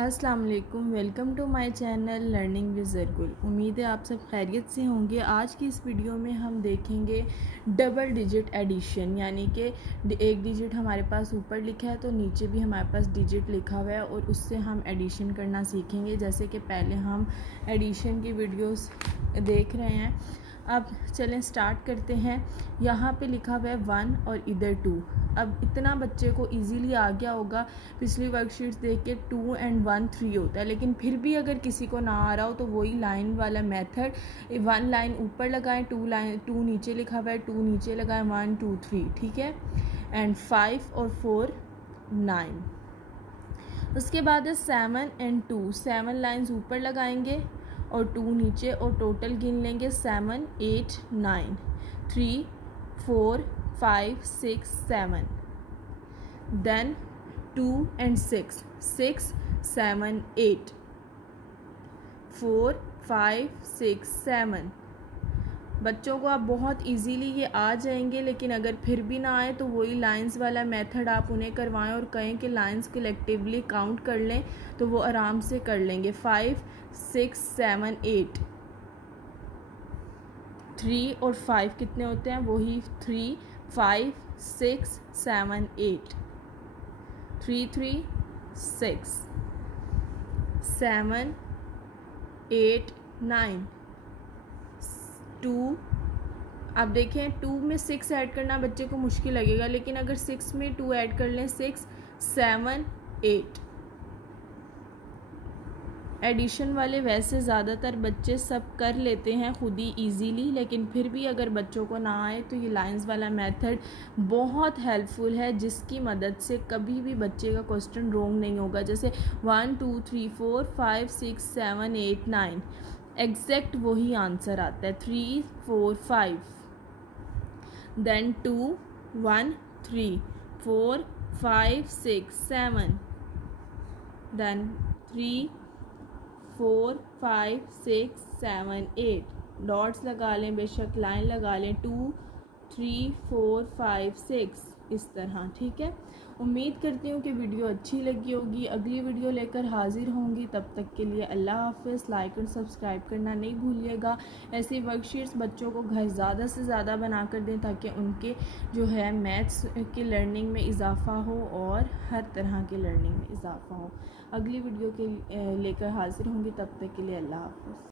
अस्सलाम वालेकुम, welcome to my channel learning with Zargul. उम्मीद है आप सब खैरियत से होंगे। आज की इस वीडियो में हम देखेंगे डबल डिजिट एडिशन, यानी कि एक डिजिट हमारे पास ऊपर लिखा है तो नीचे भी हमारे पास डिजिट लिखा हुआ है और उससे हम एडिशन करना सीखेंगे। जैसे कि पहले हम एडिशन की वीडियोस देख रहे हैं, अब चलें स्टार्ट करते हैं। यहाँ पे लिखा हुआ है 1 और इधर 2। अब इतना बच्चे को इजीली आ गया होगा, पिछली वर्कशीट्स देख के 2 and 1 3 होता है, लेकिन फिर भी अगर किसी को ना आ रहा हो तो वही लाइन वाला मेथड, 1 लाइन ऊपर लगाएं, 2 नीचे लिखा हुआ है, 2 नीचे लगाएं, 1 2 3, ठीक है। एंड 5 और 4 9। उसके बाद है 7 and 2, 7 लाइन्स ऊपर लगाएंगे और 2 नीचे और टोटल गिन लेंगे 7 8 9, 3 4 5 6 7। Then 2 and 6, 6 7 8, 4 5 6 7। बच्चों को आप बहुत इजीली ये आ जाएंगे, लेकिन अगर फिर भी ना आए तो वही लाइंस वाला मेथड आप उन्हें करवाएं और कहें कि लाइंस कलेक्टिवली काउंट कर लें तो वो आराम से कर लेंगे। 5 6 7 8, 3 और 5 कितने होते हैं, वही 3 5 6 7 8, 3 3 6 7 8 9 2। आप देखें 2 में 6 ऐड करना बच्चे को मुश्किल लगेगा, लेकिन अगर 6 में 2 ऐड कर लें, 6 7 8। एडिशन वाले वैसे ज़्यादातर बच्चे सब कर लेते हैं खुद ही ईजीली, लेकिन फिर भी अगर बच्चों को ना आए तो ये लाइंस वाला मेथड बहुत हेल्पफुल है, जिसकी मदद से कभी भी बच्चे का क्वेश्चन रॉन्ग नहीं होगा। जैसे 1 2 3 4 5 6 7 8 9, एग्जैक्ट वही आंसर आता है। 3 4 5, देन 2 1 3 4 5 6 7, देन 3 4 5 6 7 8। डॉट्स लगा लें, बेशक लाइन लगा लें, 2 3 4 5 6, इस तरह, ठीक है। उम्मीद करती हूँ कि वीडियो अच्छी लगी होगी। अगली वीडियो लेकर हाजिर होंगी, तब तक के लिए अल्लाह हाफ़िज़। लाइक और सब्सक्राइब करना नहीं भूलिएगा। ऐसी वर्कशीट्स बच्चों को घर ज़्यादा से ज़्यादा बना कर दें ताकि उनके जो है मैथ्स की लर्निंग में इजाफ़ा हो और हर तरह की लर्निंग में इजाफ़ा हो। अगली वीडियो के लेकर हाजिर होंगी, तब तक के लिए अल्लाह हाफ़िज़।